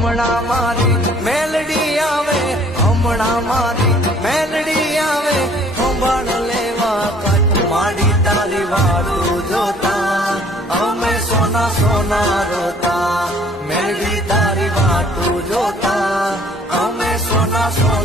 હમણાં મારી મેલડી આવે, હમણાં મારી મેલડી આવે, ખંભાળ લેવા કઠમાડી તારી વાટું જોતા અમે સોના સોના રોતા, મેલડી તારી વાટું જોતા અમે સોના સોના